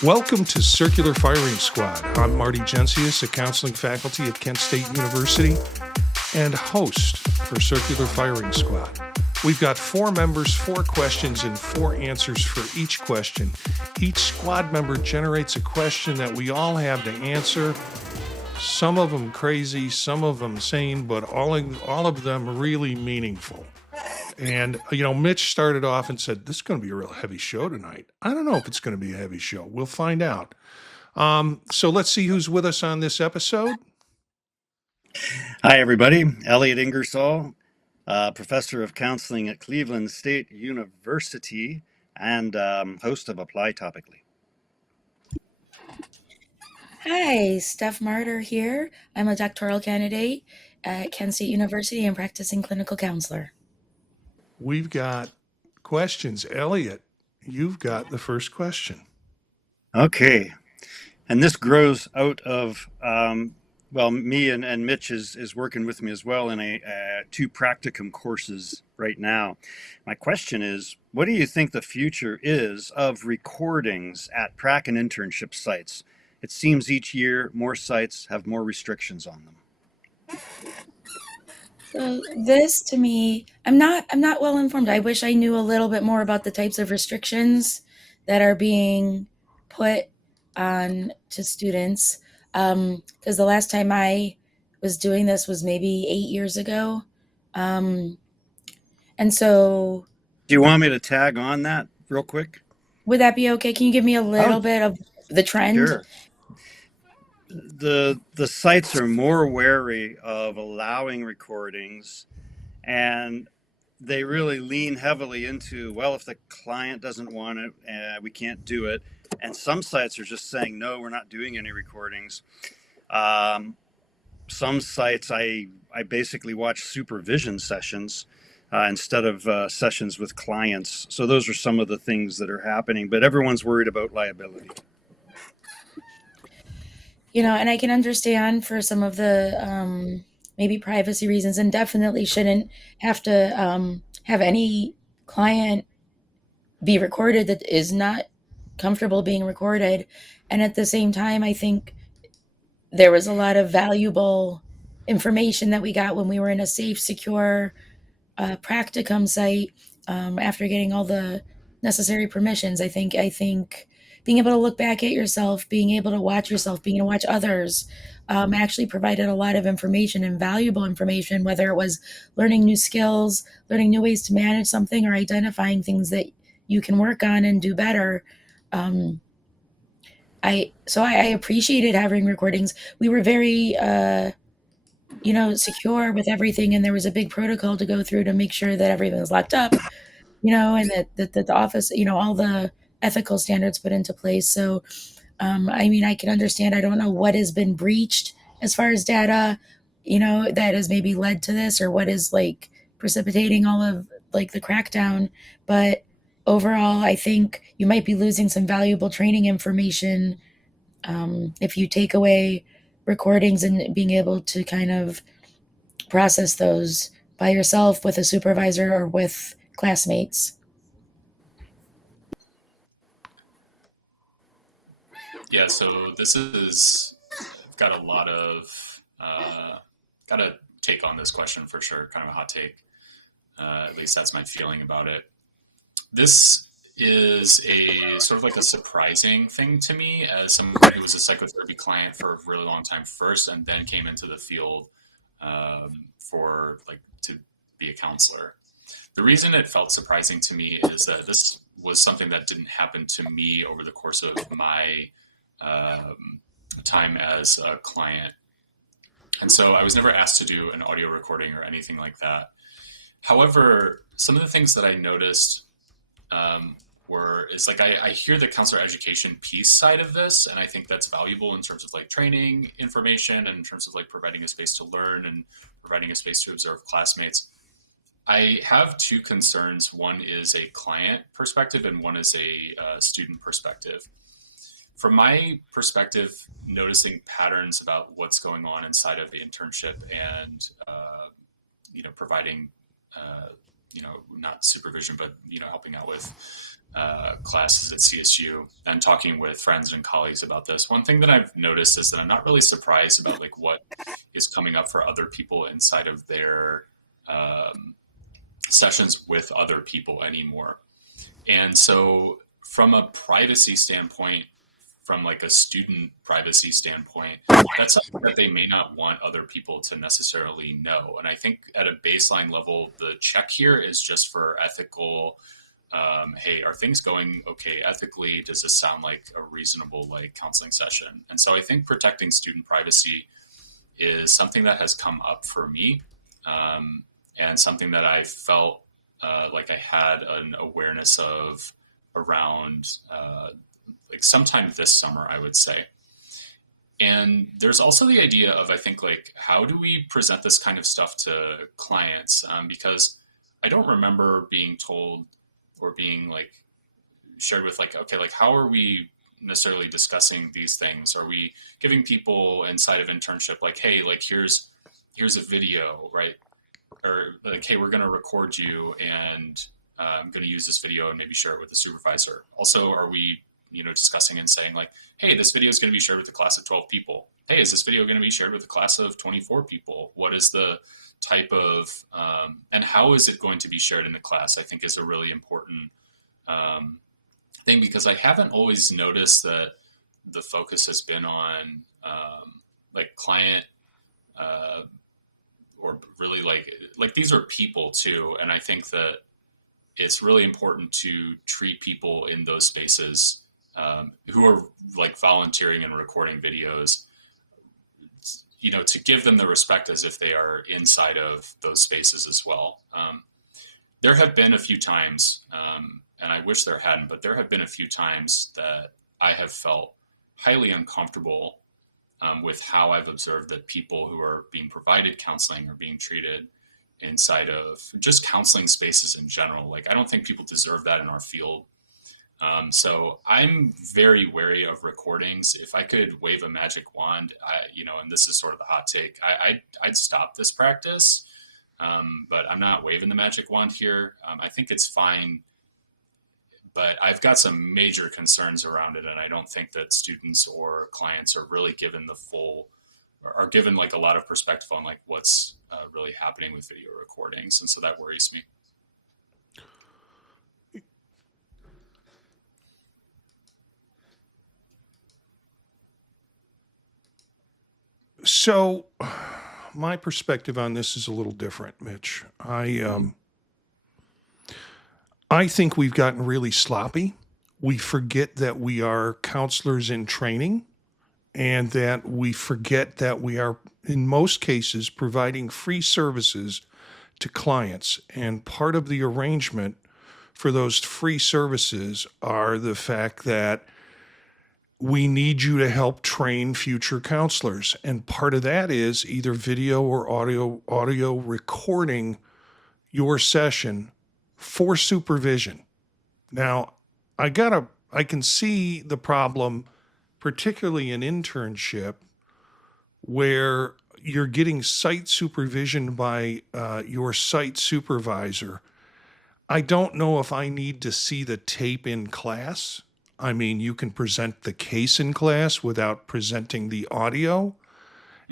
Welcome to Circular Firing Squad. I'm Marty, a counseling faculty at Kent State University and host for Circular Firing Squad. We've got 4 members, 4 questions, and 4 answers for each question. Each squad member generates a question that we all have to answer. Some of them crazy, some of them sane, but all of them really meaningful. And, Mitch started off and said, this is going to be a real heavy show tonight. I don't know if it's going to be a heavy show. We'll find out. So let's see who's with us on this episode. Hi, everybody. Elliott Ingersoll, professor of counseling at Cleveland State University and host of Apply Topically. Hi, Steph Martyr here. I'm a doctoral candidate at Kent State University and practicing clinical counselor. We've got questions. Elliott, you've got the first question. Okay. And this grows out of, me and Mitch is working with me as well in 2 practicum courses right now. My question is, what do you think the future is of recordings at prac and internship sites? It seems each year more sites have more restrictions on them. So this, to me, I'm not well informed. I wish I knew a little bit more about the types of restrictions that are being put on to students. Because the last time I was doing this was maybe 8 years ago. And so... Do you want me to tag on that real quick? Would that be okay? Can you give me a little bit of the trend? Sure. The sites are more wary of allowing recordings, and they really lean heavily into, well, if the client doesn't want it, we can't do it. And some sites are just saying, no, we're not doing any recordings. Some sites, I basically watch supervision sessions instead of sessions with clients. So those are some of the things that are happening, but everyone's worried about liability. And I can understand for some of the maybe privacy reasons, and definitely shouldn't have to have any client be recorded that is not comfortable being recorded. And at the same time, I think there was a lot of valuable information that we got when we were in a safe, secure practicum site after getting all the necessary permissions. I think being able to look back at yourself, being able to watch yourself, being able to watch others, actually provided a lot of information and valuable information, whether it was learning new skills, learning new ways to manage something, or identifying things that you can work on and do better. I appreciated having recordings. We were very, secure with everything, and there was a big protocol to go through to make sure that everything was locked up, and that the office, all the ethical standards put into place. So, I can understand. I don't know what has been breached as far as data, that has maybe led to this, or what is precipitating all of the crackdown. But overall, I think you might be losing some valuable training information if you take away recordings and being able to kind of process those by yourself with a supervisor or with classmates. Yeah, so this is got a lot of got a take on this question for sure, kind of a hot take. At least that's my feeling about it. This is a sort of a surprising thing to me as someone who was a psychotherapy client for a really long time first, and then came into the field for to be a counselor. The reason it felt surprising to me is that this was something that didn't happen to me over the course of my time as a client. And so I was never asked to do an audio recording or anything like that. However, some of the things that I noticed I hear the counselor education piece side of this, and I think that's valuable in terms of training information and in terms of providing a space to learn and providing a space to observe classmates. I have 2 concerns. One is a client perspective and one is a student perspective. From my perspective, noticing patterns about what's going on inside of the internship and providing not supervision, but, helping out with classes at CSU and talking with friends and colleagues about this. One thing that I've noticed is that I'm not really surprised about like what is coming up for other people inside of their sessions with other people anymore. And so from a privacy standpoint, from like a student privacy standpoint, that's something that they may not want other people to necessarily know. And I think at a baseline level, the check here is just for ethical. Hey, are things going okay ethically? Does this sound like a reasonable like counseling session? And so I think protecting student privacy is something that has come up for me, and something that I felt like I had an awareness of around like sometime this summer, I would say. And there's also the idea of, I think, like, how do we present this kind of stuff to clients? Because I don't remember being told or being like shared with like, okay, like how are we necessarily discussing these things? Are we giving people inside of internship like, hey, like here's a video, right? Or like, hey, we're going to record you and I'm going to use this video and maybe share it with the supervisor. Also, are we, discussing and saying like, hey, this video is going to be shared with a class of 12 people. Hey, is this video going to be shared with a class of 24 people? What is the type of, and how is it going to be shared in the class? I think is a really important thing, because I haven't always noticed that the focus has been on like client or really like these are people too. And I think that it's really important to treat people in those spaces who are like volunteering and recording videos, to give them the respect as if they are inside of those spaces as well. There have been a few times, and I wish there hadn't, but there have been a few times that I have felt highly uncomfortable with how I've observed that people who are being provided counseling are being treated inside of just counseling spaces in general. Like, I don't think people deserve that in our field. So I'm very wary of recordings. If I could wave a magic wand, and this is sort of the hot take, I'd stop this practice. But I'm not waving the magic wand here. I think it's fine, but I've got some major concerns around it. And I don't think that students or clients are really given are given like a lot of perspective on like what's really happening with video recordings. And so that worries me. So my perspective on this is a little different, Mitch. I think we've gotten really sloppy. We forget that we are counselors in training, and that we forget that we are, in most cases, providing free services to clients. And part of the arrangement for those free services are the fact that we need you to help train future counselors. And part of that is either video or audio recording your session for supervision. Now, I can see the problem, particularly in internship, where you're getting site supervision by your site supervisor. I don't know if I need to see the tape in class. I mean, you can present the case in class without presenting the audio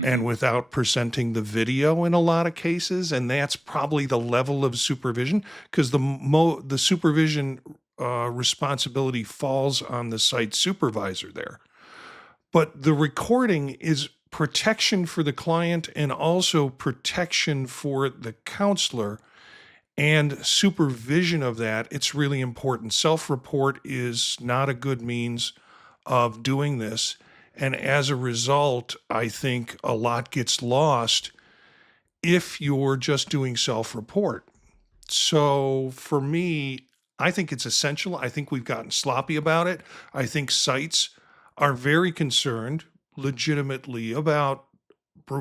and without presenting the video in a lot of cases. And that's probably the level of supervision, because the supervision responsibility falls on the site supervisor there. But the recording is protection for the client and also protection for the counselor, and supervision of that. It's really important. Self-report is not a good means of doing this. And as a result, I think a lot gets lost if you're just doing self-report. So for me, I think it's essential. I think we've gotten sloppy about it. I think sites are very concerned legitimately about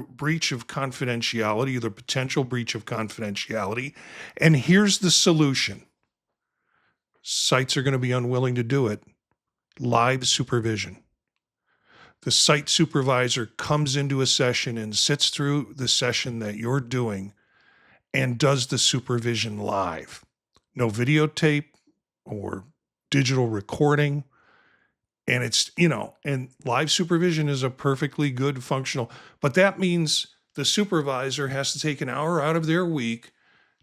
breach of confidentiality, the potential breach of confidentiality. And here's the solution. Sites are going to be unwilling to do it. Live supervision. The site supervisor comes into a session and sits through the session that you're doing and does the supervision live. No videotape or digital recording. And it's, and live supervision is a perfectly good functional, but that means the supervisor has to take an hour out of their week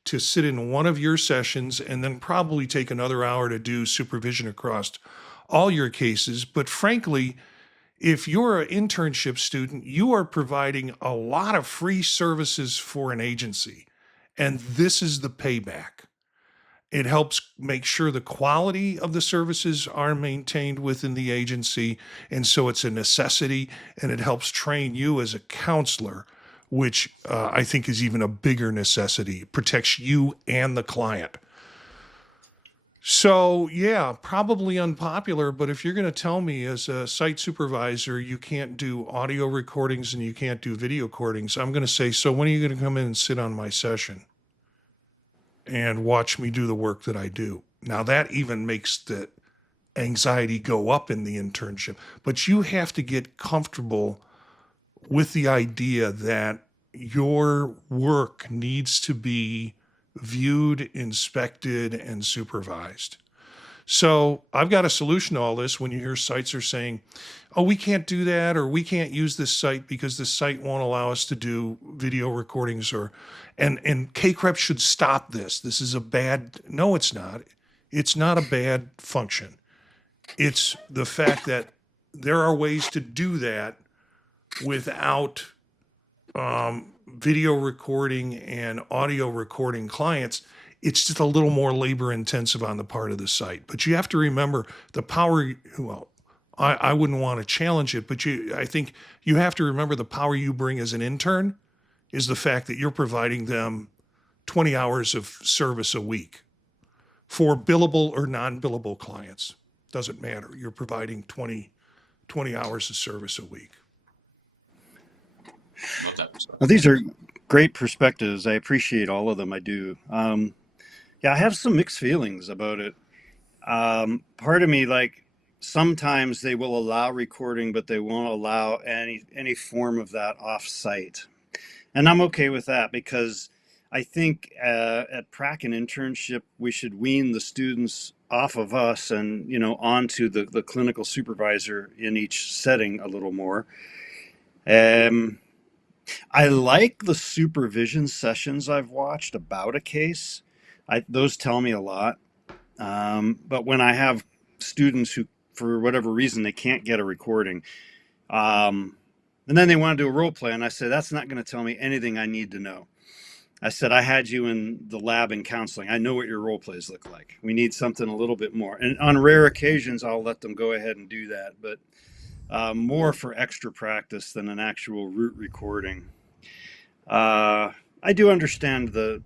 to sit in one of your sessions and then probably take another hour to do supervision across all your cases. But frankly, if you're an internship student, you are providing a lot of free services for an agency, and this is the payback. It helps make sure the quality of the services are maintained within the agency. And so it's a necessity, and it helps train you as a counselor, which I think is even a bigger necessity. It protects you and the client. So, yeah, probably unpopular, but if you're going to tell me as a site supervisor you can't do audio recordings and you can't do video recordings, I'm going to say, so when are you going to come in and sit on my session and watch me do the work that I do? Now, that even makes the anxiety go up in the internship, but you have to get comfortable with the idea that your work needs to be viewed, inspected, and supervised. So I've got a solution to all this when you hear sites are saying, oh, we can't do that, or we can't use this site because this site won't allow us to do video recordings, and KCREP should stop this. This is a bad, no, it's not. It's not a bad function. It's the fact that there are ways to do that without video recording and audio recording clients. It's just a little more labor intensive on the part of the site. But you have to remember the power, well, I wouldn't want to challenge it, but I think you have to remember the power you bring as an intern is the fact that you're providing them 20 hours of service a week for billable or non-billable clients. Doesn't matter. You're providing 20 hours of service a week. Love that. Well, these are great perspectives. I appreciate all of them. I do. Yeah, I have some mixed feelings about it. Part of me, like, sometimes they will allow recording, but they won't allow any form of that off-site. And I'm okay with that because I think at prac and internship, we should wean the students off of us and, onto the clinical supervisor in each setting a little more. I like the supervision sessions I've watched about a case. Those tell me a lot. But when I have students who, for whatever reason, they can't get a recording, and then they want to do a role play, and I say, that's not going to tell me anything I need to know. I said, I had you in the lab in counseling. I know what your role plays look like. We need something a little bit more. And on rare occasions, I'll let them go ahead and do that. But more for extra practice than an actual root recording. I do understand the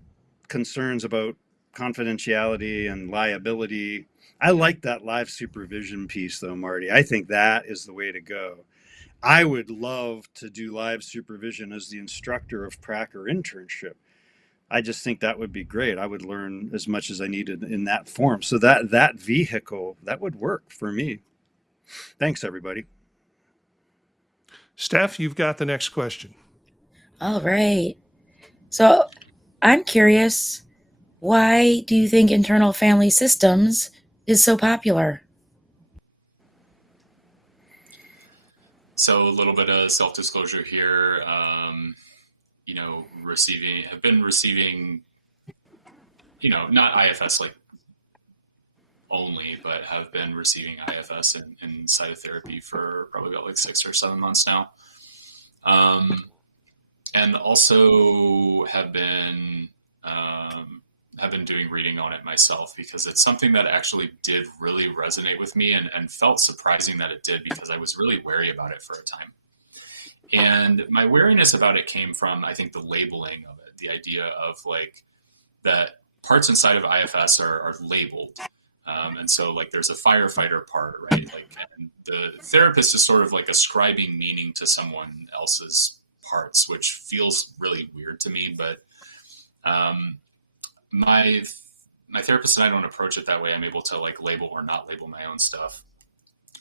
concerns about confidentiality and liability. I like that live supervision piece, though, Marty. I think that is the way to go. I would love to do live supervision as the instructor of prac or internship. I just think that would be great. I would learn as much as I needed in that form. So that vehicle, that would work for me. Thanks, everybody. Steph, you've got the next question. All right. So I'm curious, why do you think internal family systems is so popular? So a little bit of self-disclosure here. Have been receiving, not IFS like only, but have been receiving IFS in cytotherapy for probably about like 6 or 7 months now. And also have been doing reading on it myself because it's something that actually did really resonate with me and felt surprising that it did because I was really wary about it for a time. And my wariness about it came from, I think, the labeling of it, the idea of like that parts inside of IFS are labeled. And so like there's a firefighter part, right? Like, and the therapist is sort of like ascribing meaning to someone else's parts, which feels really weird to me. But my therapist and I don't approach it that way. I'm able to like label or not label my own stuff.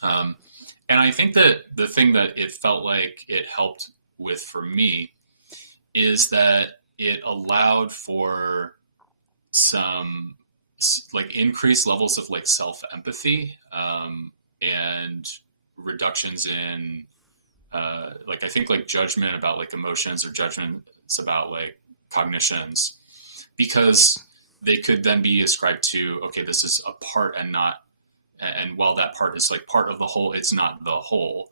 And I think that the thing that it felt like it helped with for me is that it allowed for some like increased levels of like self-empathy, and reductions in like I think like judgment about like emotions or judgments about like cognitions, because they could then be ascribed to, okay, this is a part and not, and while that part is like part of the whole, it's not the whole.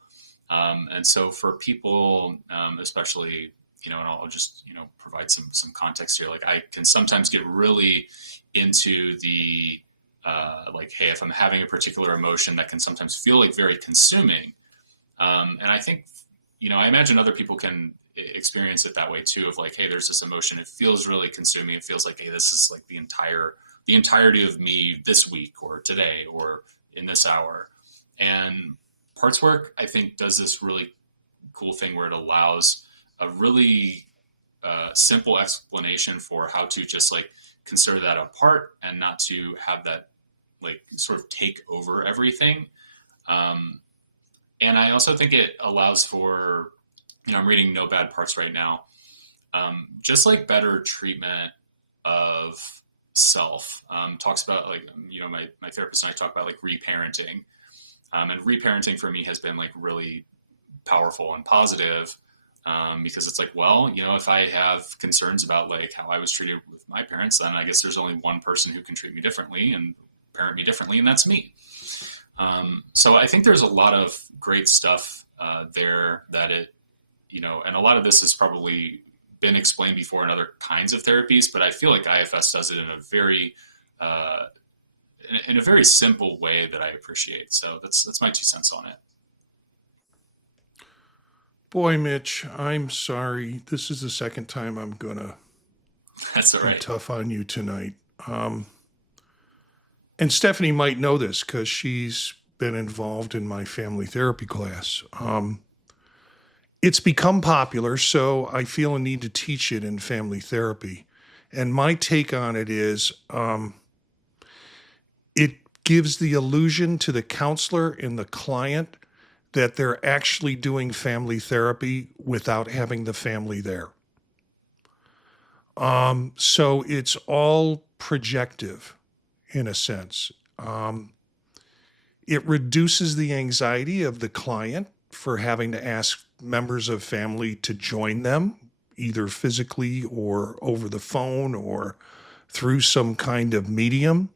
And so for people, especially, and I'll just, provide some context here. Like I can sometimes get really into the, like, hey, if I'm having a particular emotion, that can sometimes feel like very consuming. And I think, I imagine other people can experience it that way too, of like, hey, there's this emotion, it feels really consuming. It feels like, hey, this is like the entirety of me this week or today or in this hour. And parts work, I think, does this really cool thing where it allows a really simple explanation for how to just like consider that a part and not to have that like sort of take over everything. And I also think it allows for, I'm reading No Bad Parts right now, just like better treatment of self. Talks about like, my therapist and I talk about like reparenting. And reparenting for me has been like really powerful and positive, because it's like, well, if I have concerns about like how I was treated with my parents, then I guess there's only one person who can treat me differently and parent me differently, and that's me. So I think there's a lot of great stuff there that it, and a lot of this has probably been explained before in other kinds of therapies, but I feel like IFS does it in a very simple way that I appreciate. So that's my 2 cents on it. Boy, Mitch, I'm sorry. This is the second time I'm gonna That's all be right. tough on you tonight. And Stephanie might know this because she's been involved in my family therapy class. It's become popular, so I feel a need to teach it in family therapy. And my take on it is, it gives the illusion to the counselor and the client that they're actually doing family therapy without having the family there. So it's all projective in a sense. It reduces the anxiety of the client for having to ask members of family to join them, either physically or over the phone or through some kind of medium.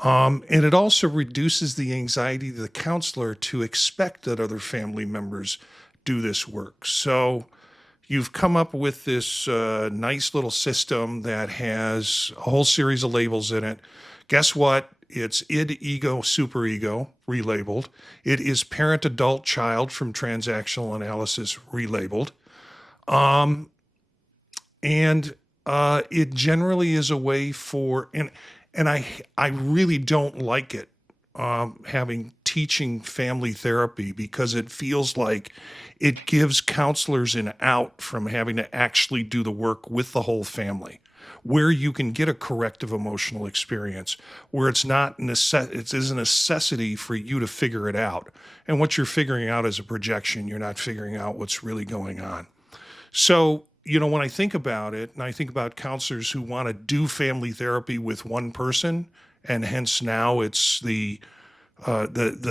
And it also reduces the anxiety of the counselor to expect that other family members do this work. So you've come up with this nice little system that has a whole series of labels in it. Guess what? It's id, ego, superego, relabeled. It is parent, adult, child from transactional analysis, relabeled. And it generally is a way for, and I really don't like it, having teaching family therapy, because it feels like it gives counselors an out from having to actually do the work with the whole family, where you can get a corrective emotional experience, where it's not it is a necessity for you to figure it out. And what you're figuring out is a projection. You're not figuring out what's really going on. So, when I think about it, and I think about counselors who want to do family therapy with one person, and hence now it's the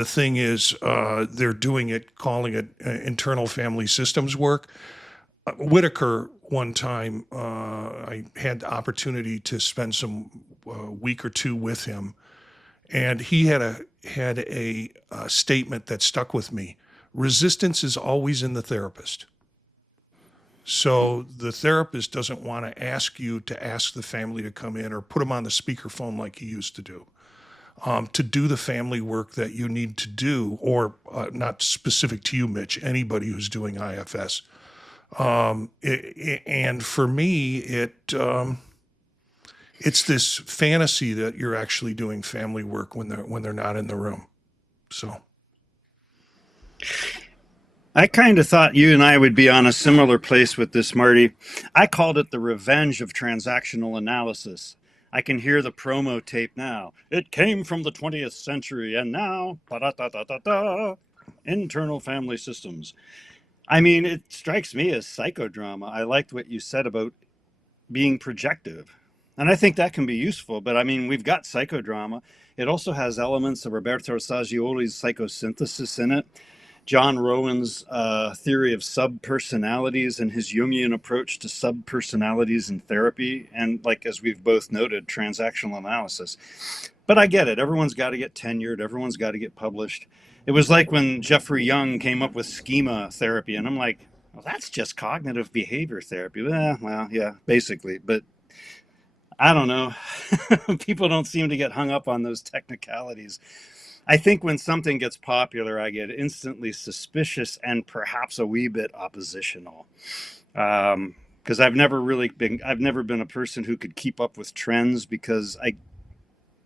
thing is they're doing it, calling it internal family systems work. Whitaker, one time, I had the opportunity to spend some week or two with him, and he had a statement that stuck with me. Resistance is always in the therapist. So the therapist doesn't want to ask you to ask the family to come in or put them on the speakerphone like he used to do the family work that you need to do, or not specific to you, Mitch, anybody who's doing IFS. And for me, it's this fantasy that you're actually doing family work when they're not in the room. So. I kind of thought you and I would be on a similar place with this, Marty. I called it the revenge of transactional analysis. I can hear the promo tape now. It came from the 20th century, and now, internal family systems. I mean, it strikes me as psychodrama. I liked what you said about being projective. And I think that can be useful, but I mean, we've got psychodrama. It also has elements of Roberto Saggioli's psychosynthesis in it. John Rowan's theory of subpersonalities and his Jungian approach to subpersonalities in therapy, and like as we've both noted, transactional analysis. But I get it. Everyone's got to get tenured. Everyone's got to get published. It was like when Jeffrey Young came up with schema therapy, and I'm like, well, that's just cognitive behavior therapy. Well, yeah, basically. But I don't know. People don't seem to get hung up on those technicalities. I think when something gets popular, I get instantly suspicious and perhaps a wee bit oppositional. Because I've never been a person who could keep up with trends, because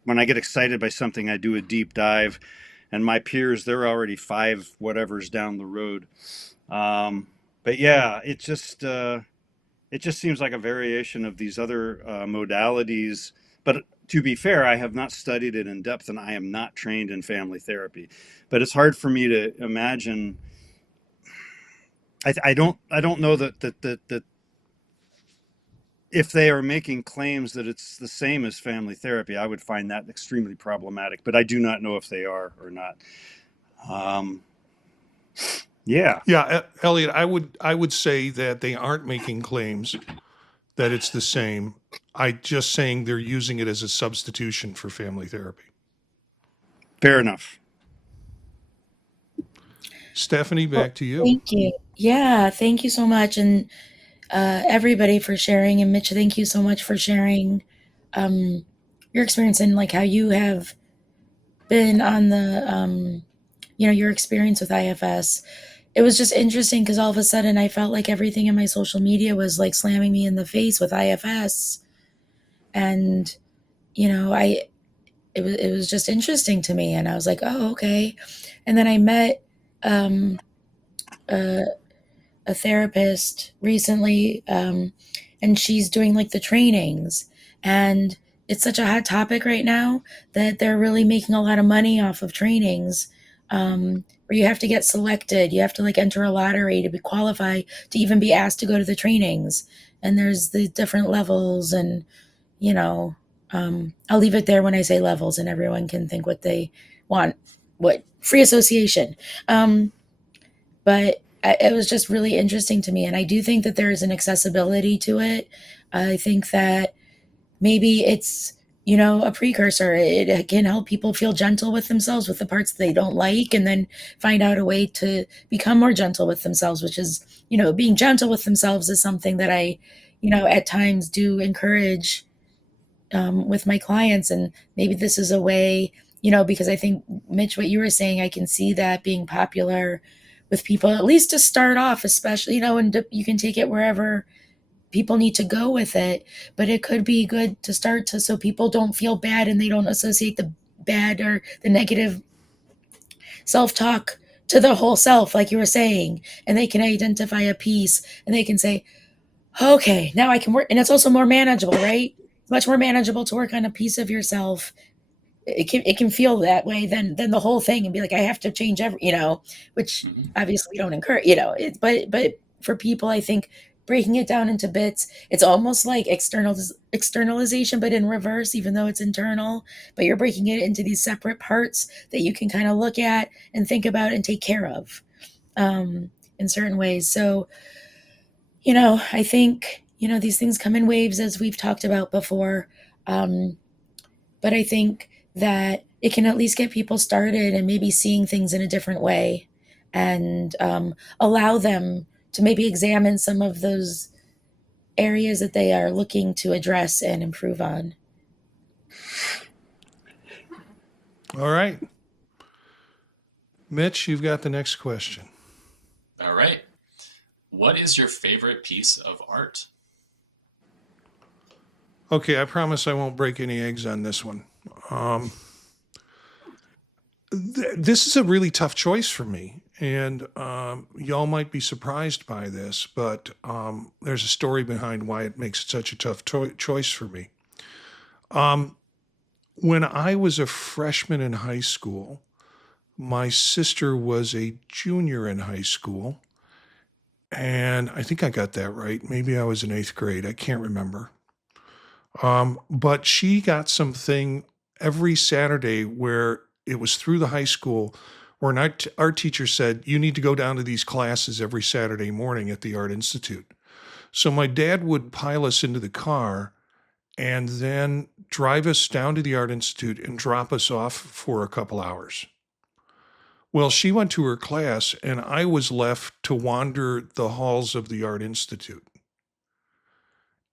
when I get excited by something, I do a deep dive, and my peers, they're already five whatevers down the road. But yeah, it just seems like a variation of these other modalities. But to be fair, I have not studied it in depth, and I am not trained in family therapy. But it's hard for me to imagine. I don't know that if they are making claims that it's the same as family therapy, I would find that extremely problematic. But I do not know if they are or not. Yeah. Yeah, Elliot, I would say that they aren't making claims that it's the same. I just saying they're using it as a substitution for family therapy. Fair enough. Stephanie, Well, back to you. thank you. Yeah, thank you so much, and everybody for sharing. And Mitch, thank you so much for sharing your experience and like how you have been on the your experience with IFS. It was just interesting because all of a sudden I felt like everything in my social media was like slamming me in the face with IFS, and it was just interesting to me, and I was like, oh, okay. And then I met a, a therapist recently, and she's doing like the trainings, and it's such a hot topic right now that they're really making a lot of money off of trainings, where you have to get selected, you have to like enter a lottery to be qualified to even be asked to go to the trainings, and there's the different levels, and you know I'll leave it there when I say levels, and everyone can think what they want. What free association. But it was just really interesting to me, and I do think that there is an accessibility to it. I think that maybe it's a precursor. It can help people feel gentle with themselves with the parts they don't like, and then find out a way to become more gentle with themselves, which is being gentle with themselves is something that I at times do encourage with my clients. And maybe this is a way, because I think, Mitch, what you were saying, I can see that being popular with people, at least to start off, especially, and you can take it wherever people need to go with it. But it could be good to start so people don't feel bad and they don't associate the bad or the negative self-talk to the whole self, like you were saying, and they can identify a piece, and they can say, okay, now I can work. And it's also more manageable, right? It's much more manageable to work on a piece of yourself. It can feel that way than the whole thing, and be like, I have to change which obviously we don't encourage, but for people, I think breaking it down into bits, it's almost like externalization, but in reverse, even though it's internal, but you're breaking it into these separate parts that you can kind of look at and think about and take care of in certain ways. So, I think, these things come in waves, as we've talked about before. But I think that it can at least get people started and maybe seeing things in a different way, and allow them to maybe examine some of those areas that they are looking to address and improve on. All right. Mitch, you've got the next question. All right. What is your favorite piece of art? Okay, I promise I won't break any eggs on this one. This is a really tough choice for me, and y'all might be surprised by this, but there's a story behind why it makes it such a tough choice for me. When I was a freshman in high school, my sister was a junior in high school, And I think I got that right. Maybe I was in 8th grade. I can't remember. But she got something every Saturday where it was through the high school where our teacher said, you need to go down to these classes every Saturday morning at the Art Institute. So my dad would pile us into the car and then drive us down to the Art Institute and drop us off for a couple hours. Well, she went to her class and I was left to wander the halls of the Art Institute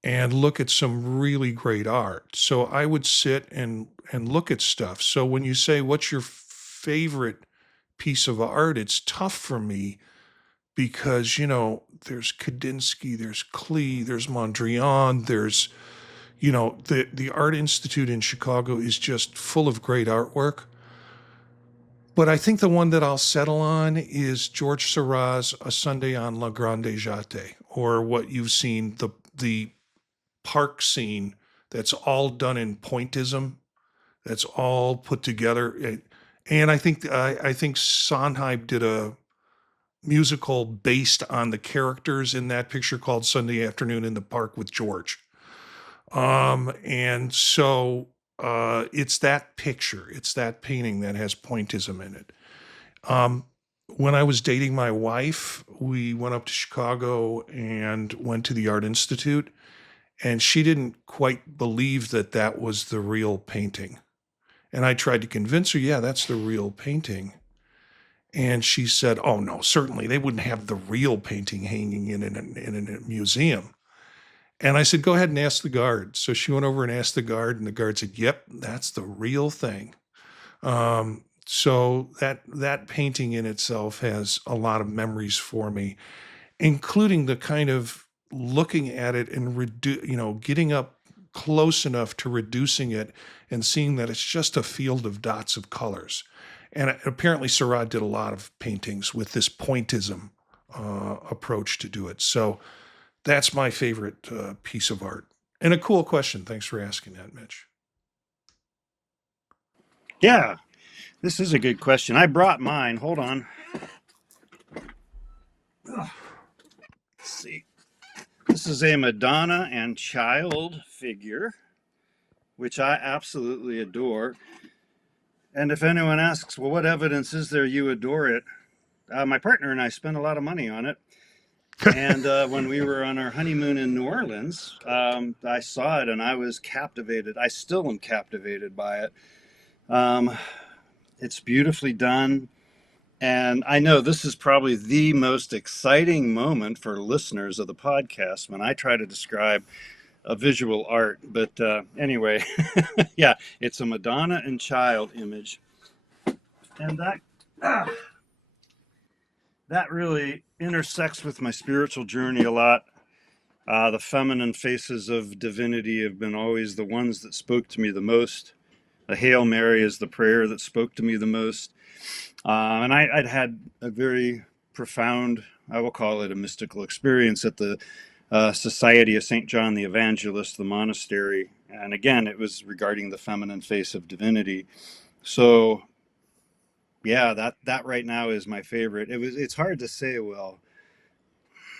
and look at some really great art. So I would sit and look at stuff. So when you say what's your favorite piece of art, it's tough for me because there's Kandinsky, there's Klee, there's Mondrian, there's the Art Institute in Chicago is just full of great artwork. But I think the one that I'll settle on is George Seurat's A Sunday on La Grande Jatte, or what you've seen, the park scene that's all done in pointism, that's all put together. And I think Sondheim did a musical based on the characters in that picture called Sunday Afternoon in the Park with George. And so it's that picture, it's that painting that has pointism in it. When I was dating my wife, we went up to Chicago and went to the Art Institute, and she didn't quite believe that that was the real painting. And I tried to convince her, yeah, that's the real painting. And she said, oh, no, certainly they wouldn't have the real painting hanging in a museum. And I said, go ahead and ask the guard. So she went over and asked the guard, and the guard said, yep, that's the real thing. So that painting in itself has a lot of memories for me, including the kind of looking at it and getting up close enough to reducing it and seeing that it's just a field of dots of colors. And apparently Seurat did a lot of paintings with this pointism approach to do it. So that's my favorite piece of art. And a cool question. Thanks for asking that, Mitch. Yeah, this is a good question. I brought mine. Hold on. Let's see. This is a Madonna and Child figure, which I absolutely adore. And if anyone asks, well, what evidence is there you adore it? My partner and I spent a lot of money on it. And when we were on our honeymoon in New Orleans, I saw it and I was captivated. I still am captivated by it. It's beautifully done. And I know this is probably the most exciting moment for listeners of the podcast when I try to describe a visual art. But anyway, yeah, it's a Madonna and Child image. And that really intersects with my spiritual journey a lot. The feminine faces of divinity have been always the ones that spoke to me the most. The Hail Mary is the prayer that spoke to me the most. And I'd had a very profound, I will call it a mystical experience at the Society of St. John the Evangelist, the monastery. And again, it was regarding the feminine face of divinity. So yeah, that right now is my favorite. It's hard to say, well,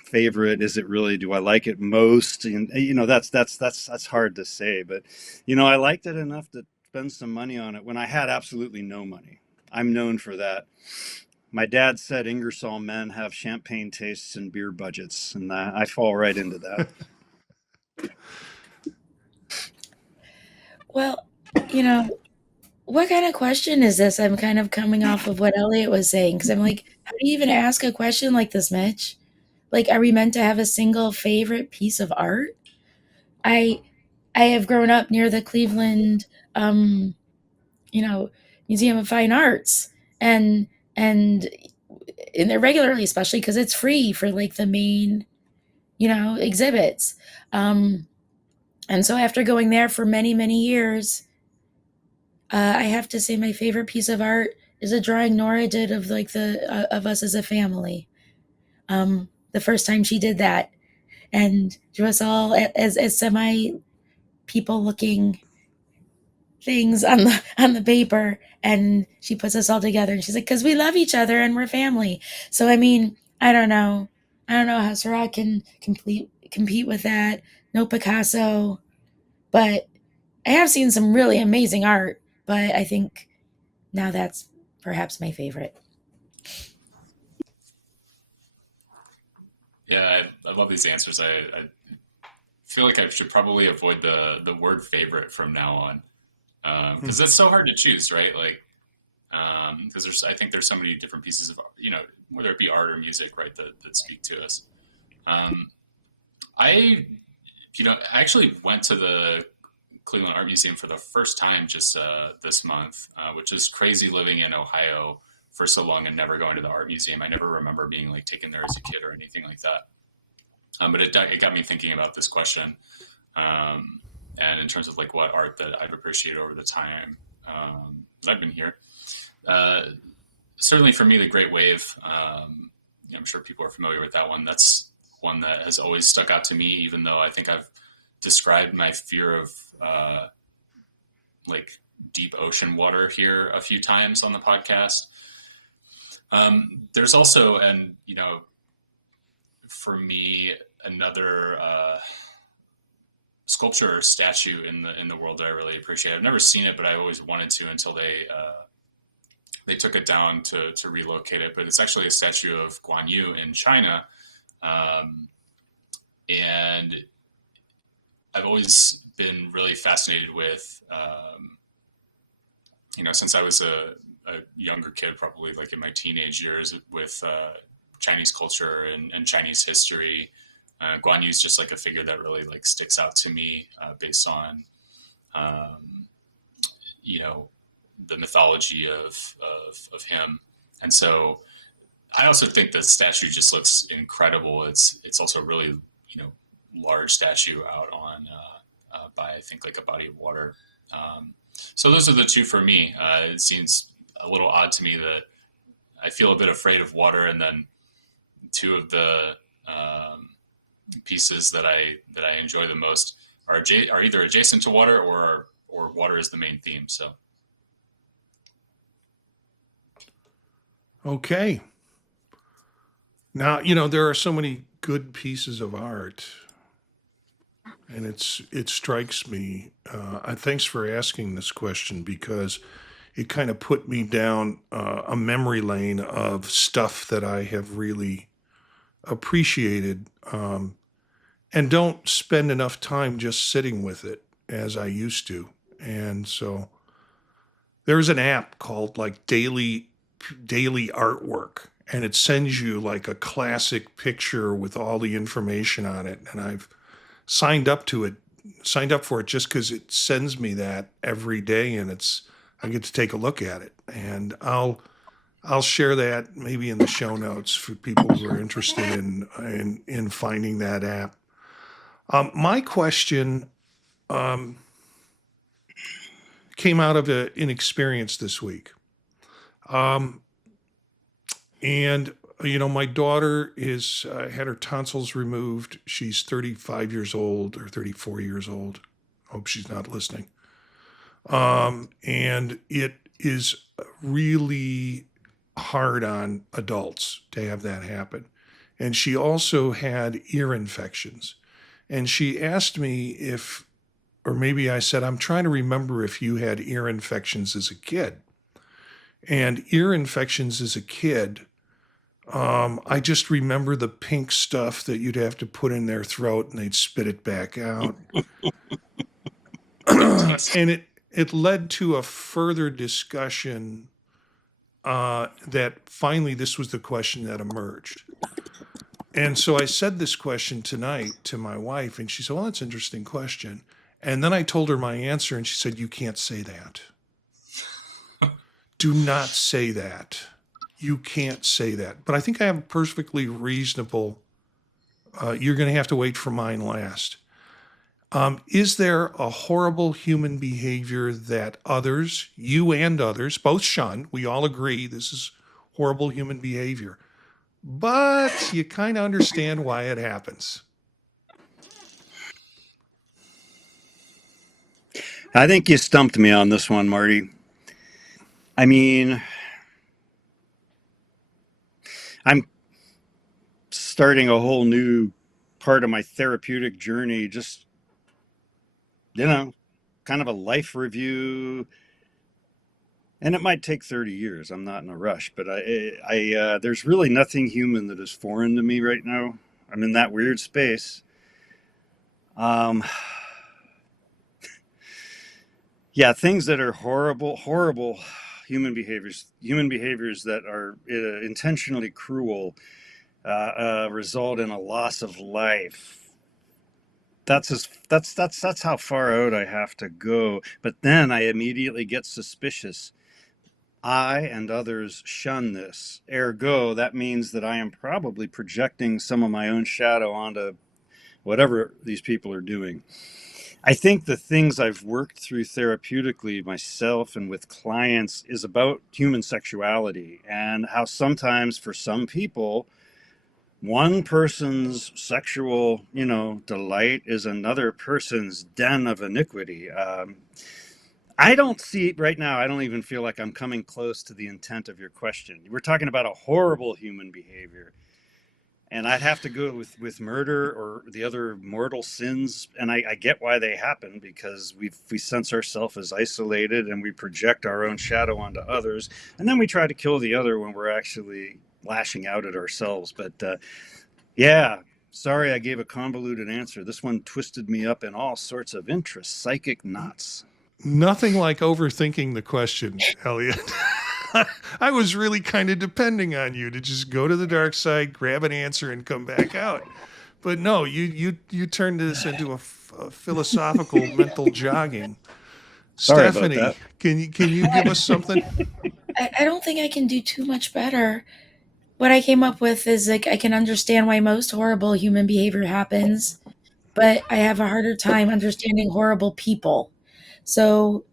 favorite, is it really, do I like it most? And that's hard to say, but I liked it enough to spend some money on it when I had absolutely no money. I'm known for that. My dad said Ingersoll men have champagne tastes and beer budgets, and I fall right into that. Well, what kind of question is this? I'm kind of coming off of what Elliott was saying, because I'm like, how do you even ask a question like this, Mitch? Like, are we meant to have a single favorite piece of art? I have grown up near the Cleveland, Museum of Fine Arts, and in there regularly, especially because it's free for like the main, exhibits. And so after going there for many, many years, I have to say my favorite piece of art is a drawing Nora did of like of us as a family. The first time she did that, and drew us all as semi people looking things on the paper, and she puts us all together, and she's like, because we love each other and we're family. So I mean, I don't know, I don't know how Seurat can compete with that. No Picasso, but I have seen some really amazing art. But I think now that's perhaps my favorite. Yeah, I love these answers. I feel like I should probably avoid the word favorite from now on, because it's so hard to choose, right? Like, because I think there's so many different pieces of, whether it be art or music, right, that speak to us. Um, I, I actually went to the Cleveland Art Museum for the first time just this month, which is crazy living in Ohio for so long and never going to the art museum. I never remember being like taken there as a kid or anything like that. But it got me thinking about this question, and in terms of like what art that I've appreciated over the time that I've been here. Certainly for me, the Great Wave. I'm sure people are familiar with that one. That's one that has always stuck out to me, even though I think I've described my fear of like deep ocean water here a few times on the podcast. There's also, and for me, another sculpture or statue in the world that I really appreciate. I've never seen it, but I always wanted to until they took it down to relocate it. But it's actually a statue of Guan Yu in China, and I've always been really fascinated with, since I was a younger kid, probably like in my teenage years, with Chinese culture and Chinese history. Guan Yu is just like a figure that really like sticks out to me based on, the mythology of him. And so I also think the statue just looks incredible. It's also really, large statue out on by I think like a body of water. So those are the two for me. It seems a little odd to me that I feel a bit afraid of water, and then two of the pieces that I enjoy the most are either adjacent to water or water is the main theme. So. Okay. Now, there are so many good pieces of art, and it strikes me. Thanks for asking this question, because it kind of put me down a memory lane of stuff that I have really appreciated, and don't spend enough time just sitting with it as I used to. And so there's an app called like Daily Artwork, and it sends you like a classic picture with all the information on it. And I've signed up for it just because it sends me that every day, and I get to take a look at it. And I'll share that maybe in the show notes for people who are interested in finding that app. My question came out of an experience this week. And my daughter is had her tonsils removed. She's 35 years old or 34 years old. Hope she's not listening. And it is really hard on adults to have that happen. And she also had ear infections. And she asked me or maybe I said, I'm trying to remember if you had ear infections as a kid. And ear infections as a kid, I just remember the pink stuff that you'd have to put in their throat and they'd spit it back out. And it led to a further discussion that finally this was the question that emerged. And so I said this question tonight to my wife, and she said, well, that's an interesting question. And then I told her my answer, and she said, you can't say that. Do not say that. You can't say that. But I think I have a perfectly reasonable, you're going to have to wait for mine last. Is there a horrible human behavior that others, you and others, both shun, we all agree this is horrible human behavior, but you kind of understand why it happens? I think you stumped me on this one, Marty. I mean, I'm starting a whole new part of my therapeutic journey, just, kind of a life review. And it might take 30 years. I'm not in a rush, but there's really nothing human that is foreign to me right now. I'm in that weird space. Um, yeah, things that are horrible human behaviors that are intentionally cruel, result in a loss of life. That's how far out I have to go. But then I immediately get suspicious. I and others shun this. Ergo, that means that I am probably projecting some of my own shadow onto whatever these people are doing. I think the things I've worked through therapeutically myself and with clients is about human sexuality, and how sometimes for some people, one person's sexual, delight is another person's den of iniquity. I don't see right now, I don't even feel like I'm coming close to the intent of your question. We're talking about a horrible human behavior. And I'd have to go with murder or the other mortal sins. And I get why they happen, because we sense ourselves as isolated and we project our own shadow onto others. And then we try to kill the other when we're actually lashing out at ourselves. But yeah, sorry I gave a convoluted answer. This one twisted me up in all sorts of psychic knots. Nothing like overthinking the question, Elliott. I was really kind of depending on you to just go to the dark side, grab an answer, and come back out. But no, you turned this into a philosophical mental jogging. Sorry Stephanie, about that. can you give us something? I don't think I can do too much better. What I came up with is like I can understand why most horrible human behavior happens, but I have a harder time understanding horrible people. So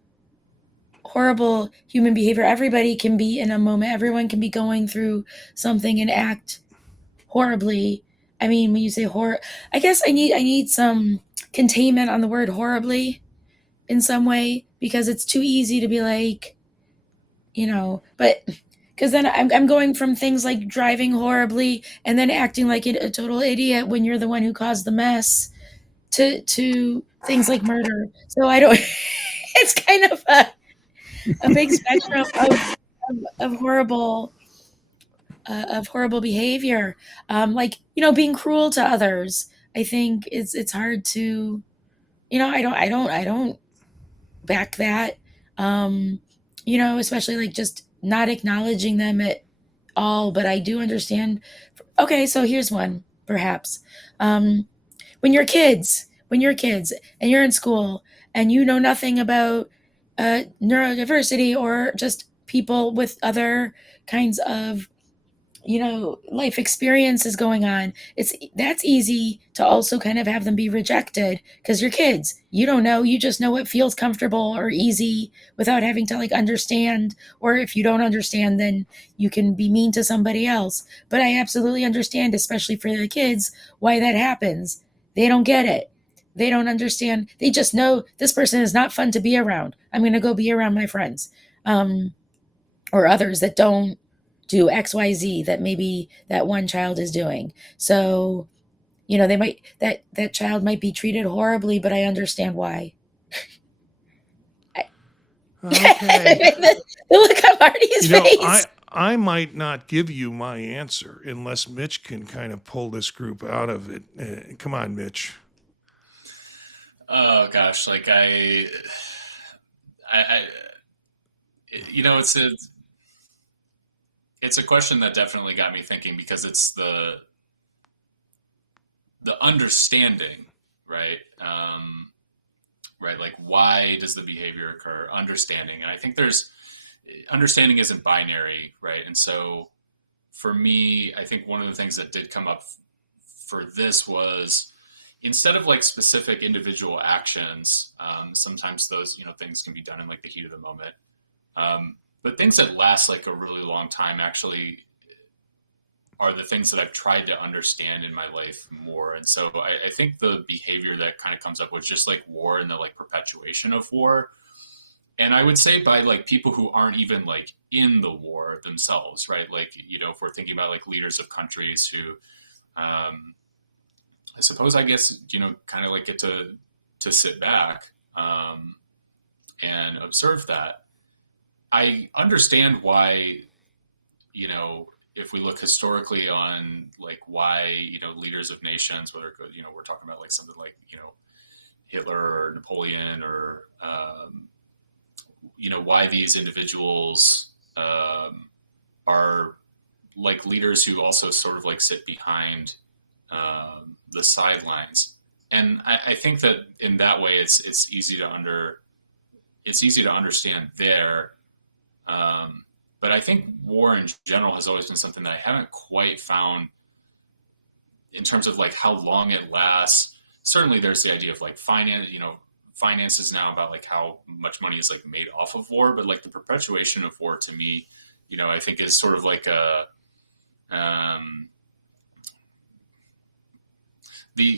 horrible human behavior, everybody can be in a moment, everyone can be going through something and act horribly. I mean, when you say horror, I guess I need some containment on the word horribly in some way, because it's too easy to be like, but because then I'm going from things like driving horribly and then acting like a total idiot when you're the one who caused the mess to things like murder. So I don't, it's kind of a big spectrum of horrible behavior, like being cruel to others. I think it's hard to, I don't back that, especially like just not acknowledging them at all. But I do understand. Okay, so here's one perhaps. When you're kids and you're in school and you know nothing about neurodiversity or just people with other kinds of life experiences going on, that's easy to also kind of have them be rejected, because you're kids, you don't know, you just know what feels comfortable or easy without having to like understand. Or if you don't understand, then you can be mean to somebody else. But I absolutely understand, especially for the kids, why that happens. They don't get it, they don't understand, they just know this person is not fun to be around, I'm going to go be around my friends, or others that don't do XYZ that maybe that one child is doing. So, they might, that child might be treated horribly, but I understand why. Okay. the look on Marty's face. I might not give you my answer unless Mitch can kind of pull this group out of it. Come on, Mitch. Oh gosh, like it's a question that definitely got me thinking, because it's the understanding, right? Right, like why does the behavior occur? Understanding, and I think understanding isn't binary, right? And so, for me, I think one of the things that did come up for this was, instead of like specific individual actions, sometimes those things can be done in like the heat of the moment. But things that last like a really long time actually are the things that I've tried to understand in my life more. And so I think the behavior that kind of comes up with just like war and the like perpetuation of war. And I would say by like people who aren't even like in the war themselves, right? Like, if we're thinking about like leaders of countries who I suppose I guess, kind of like get to sit back and observe that. I understand why, if we look historically on like why, leaders of nations, whether, we're talking about like something like, Hitler or Napoleon or, why these individuals are like leaders who also sort of like sit behind the sidelines. And I think that in that way, it's easy to understand there. But I think war in general has always been something that I haven't quite found in terms of like how long it lasts. Certainly there's the idea of like finances now about like how much money is like made off of war, but like the perpetuation of war to me, I think is sort of like the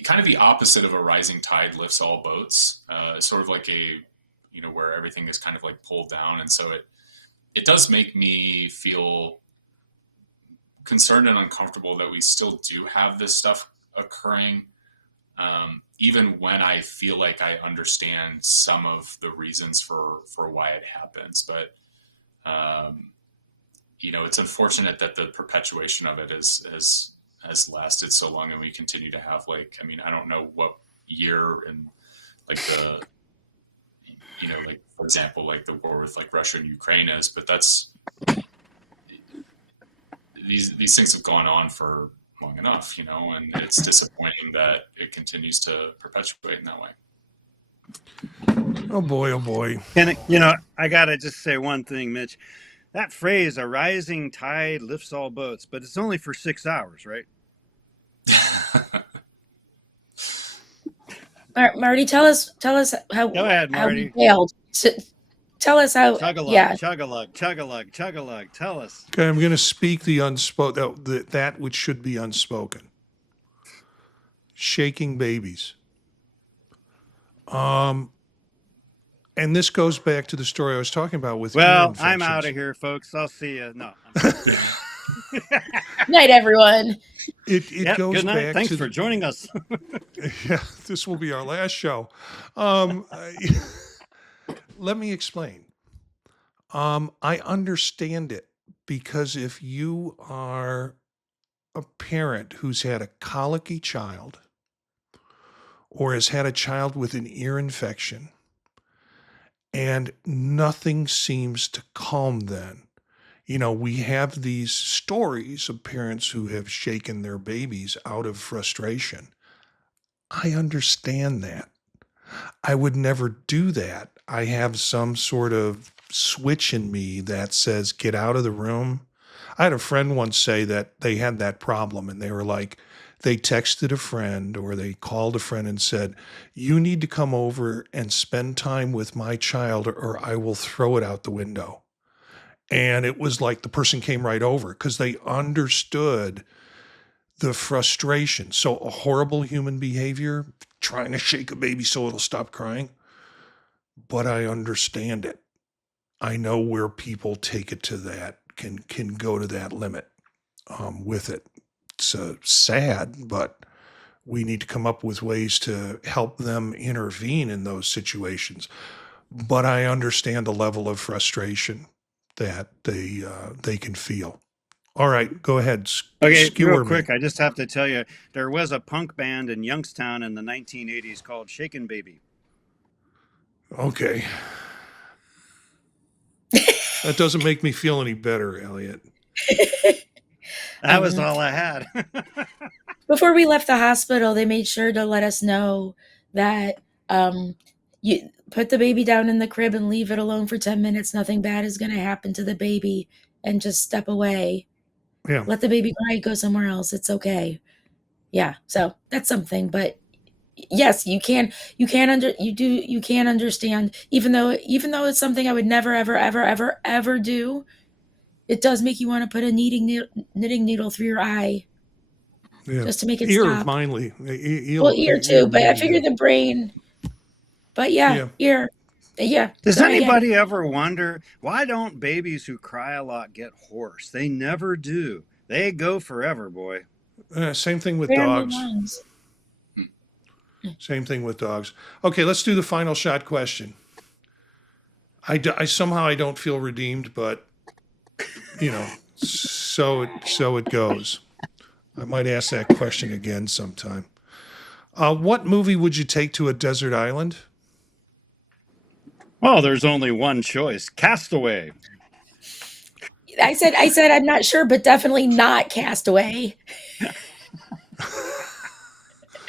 kind of the opposite of a rising tide lifts all boats, sort of like where everything is kind of like pulled down. And so it does make me feel concerned and uncomfortable that we still do have this stuff occurring, even when I feel like I understand some of the reasons for why it happens. But, it's unfortunate that the perpetuation of it has lasted so long, and we continue to have I don't know what year and like the, like for example, like the war with like Russia and Ukraine is, but that's these things have gone on for long enough, and it's disappointing that it continues to perpetuate in that way. Oh boy, oh boy. And I gotta just say one thing, Mitch. That phrase, "a rising tide lifts all boats," but it's only for 6 hours, right? Marty, tell us how. Go ahead, Marty. How we failed. Tell us how. Chug-a-lug, Yeah. chug-a-lug, chug-a-lug, chug-a-lug. Tell us. Okay, I'm going to speak the unspoken, that which should be unspoken. Shaking babies. And this goes back to the story I was talking about with. Well, I'm out of here, folks. I'll see you. No. Night, everyone. It goes good night. back. Thanks for joining us. Yeah, this will be our last show. Let me explain. I understand it because if you are a parent who's had a colicky child or has had a child with an ear infection and nothing seems to calm them, we have these stories of parents who have shaken their babies out of frustration. I understand that. I would never do that. I have some sort of switch in me that says, get out of the room. I had a friend once say that they had that problem and they were like, they texted a friend or they called a friend and said, you need to come over and spend time with my child or I will throw it out the window. And it was like the person came right over because they understood the frustration. So a horrible human behavior, trying to shake a baby so it'll stop crying. But I understand it. I know where people take it to that, can go to that limit with it. It's sad, but we need to come up with ways to help them intervene in those situations. But I understand the level of frustration that they can feel. All right, go ahead. Okay, real quick, I just have to tell you, there was a punk band in Youngstown in the 1980s called Shakin' Baby. Okay. That doesn't make me feel any better, Elliott. That was all I had. Before we left the hospital, they made sure to let us know that you put the baby down in the crib and leave it alone for 10 minutes. Nothing bad is going to happen to the baby, and just step away. Yeah. Let the baby cry, go somewhere else. It's okay. Yeah. So that's something, but yes, you can understand, even though it's something I would never, ever, ever, ever, ever do. It does make you want to put a knitting needle through your eye. Yeah. Just to make it stop. Ear, mainly. Ear too, but I figure the brain. But ear. Yeah. Does anybody ever wonder, why don't babies who cry a lot get hoarse? They never do. They go forever, boy. Same thing with Rare dogs. lines. Same thing with dogs. Okay, let's do the final shot question. I somehow I don't feel redeemed, but you know, so it goes. I might ask that question again sometime. What movie would you take to a desert island? Well, there's only one choice: Castaway. I said I'm not sure, but definitely not Castaway.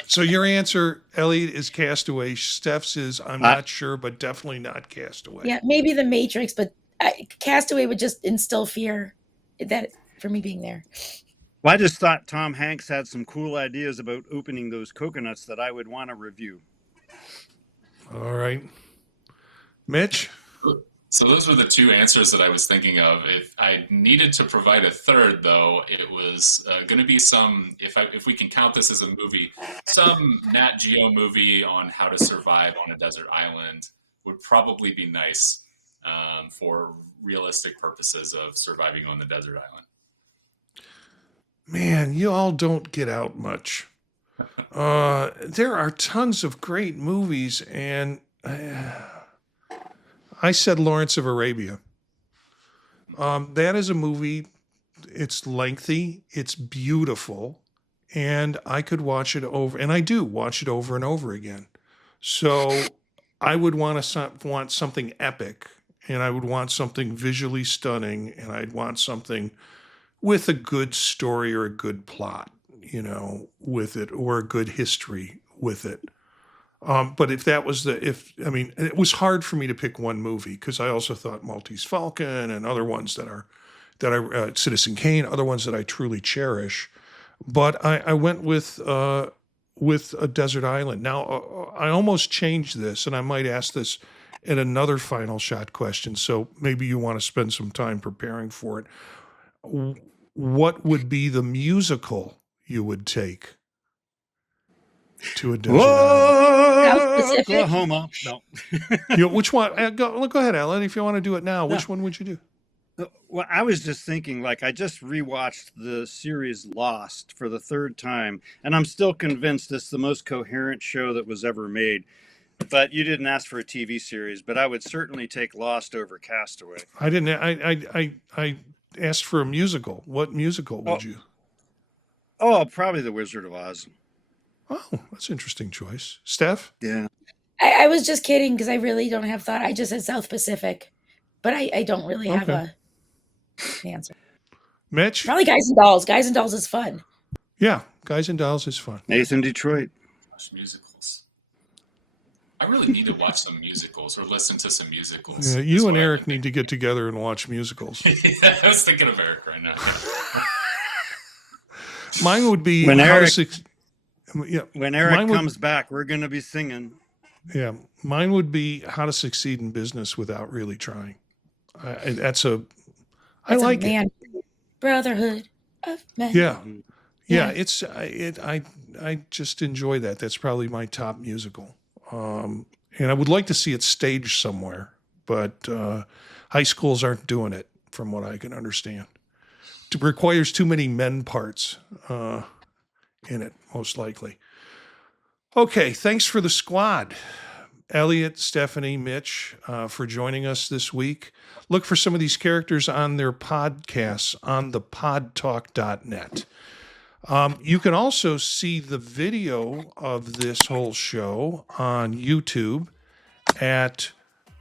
So your answer, Elliott, is Castaway. Steph's is I'm not sure, but definitely not Castaway. Yeah, maybe The Matrix, but Castaway would just instill fear that for me being there. Well, I just thought Tom Hanks had some cool ideas about opening those coconuts that I would want to review. All right. Mitch? So those were the two answers that I was thinking of. If I needed to provide a third, though, it was going to be some, if we can count this as a movie, some Nat Geo movie on how to survive on a desert island would probably be nice for realistic purposes of surviving on the desert island. Man, you all don't get out much. There are tons of great movies, and I said Lawrence of Arabia. That is a movie. It's lengthy. It's beautiful. And I could watch it over, and I do watch it over and over again. So I would want something epic, and I would want something visually stunning, and I'd want something with a good story or a good plot, with it, or a good history with it. But if that was it was hard for me to pick one movie because I also thought Maltese Falcon and other ones that I Citizen Kane, other ones that I truly cherish. But I went with a desert island. Now I almost changed this, and I might ask this in another final shot question. So maybe you want to spend some time preparing for it. What would be the musical you would take to a desert island? Oklahoma. No. Which one? Go ahead, Ellen. If you want to do it now, which one would you do? Well, I was just thinking, I just rewatched the series Lost for the third time, and I'm still convinced it's the most coherent show that was ever made. But you didn't ask for a TV series, but I would certainly take Lost over Castaway. I didn't. I asked for a musical. What musical would you? Oh, probably The Wizard of Oz. Oh, that's an interesting choice. Steph? Yeah. I was just kidding because I really don't have thought. I just said South Pacific, but I don't really have an answer. Mitch? Probably Guys and Dolls. Guys and Dolls is fun. Yeah, Guys and Dolls is fun. Nathan Detroit. Watch musicals. I really need to watch some musicals or listen to some musicals. Yeah, you and Eric need to get together and watch musicals. Yeah, I was thinking of Eric right now. Mine would be when Eric comes back, we're going to be singing. Yeah, mine would be How to Succeed in Business Without Really Trying. I like it. Brotherhood of men. Yeah. I just enjoy that. That's probably my top musical. And I would like to see it staged somewhere, but high schools aren't doing it, from what I can understand. It requires too many men parts in it, most likely. Okay, thanks for the squad. Elliott, Stephanie, Mitch, for joining us this week. Look for some of these characters on their podcasts on thepodtalk.net. You can also see the video of this whole show on YouTube at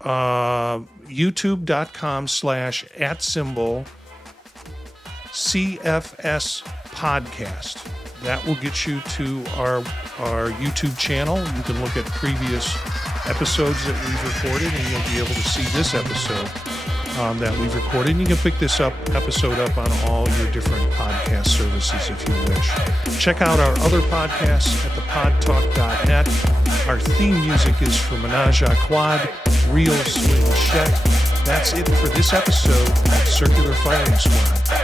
youtube.com/@CFS podcast. That will get you to our YouTube channel. You can look at previous episodes that we've recorded, and you'll be able to see this episode that we've recorded. And you can pick this episode up on all your different podcast services if you wish. Check out our other podcasts at thepodtalk.net. Our theme music is from Menage a Quad, Real Swing Shet. That's it for this episode of Circular Firing Squad.